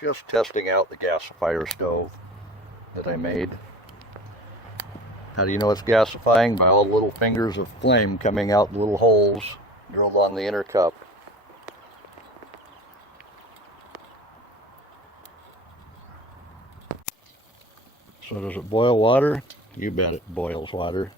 Just testing out the gasifier stove that I made. How do you know it's gasifying? By all the little fingers of flame coming out the little holes drilled on the inner cup. So does it boil water? You bet it boils water.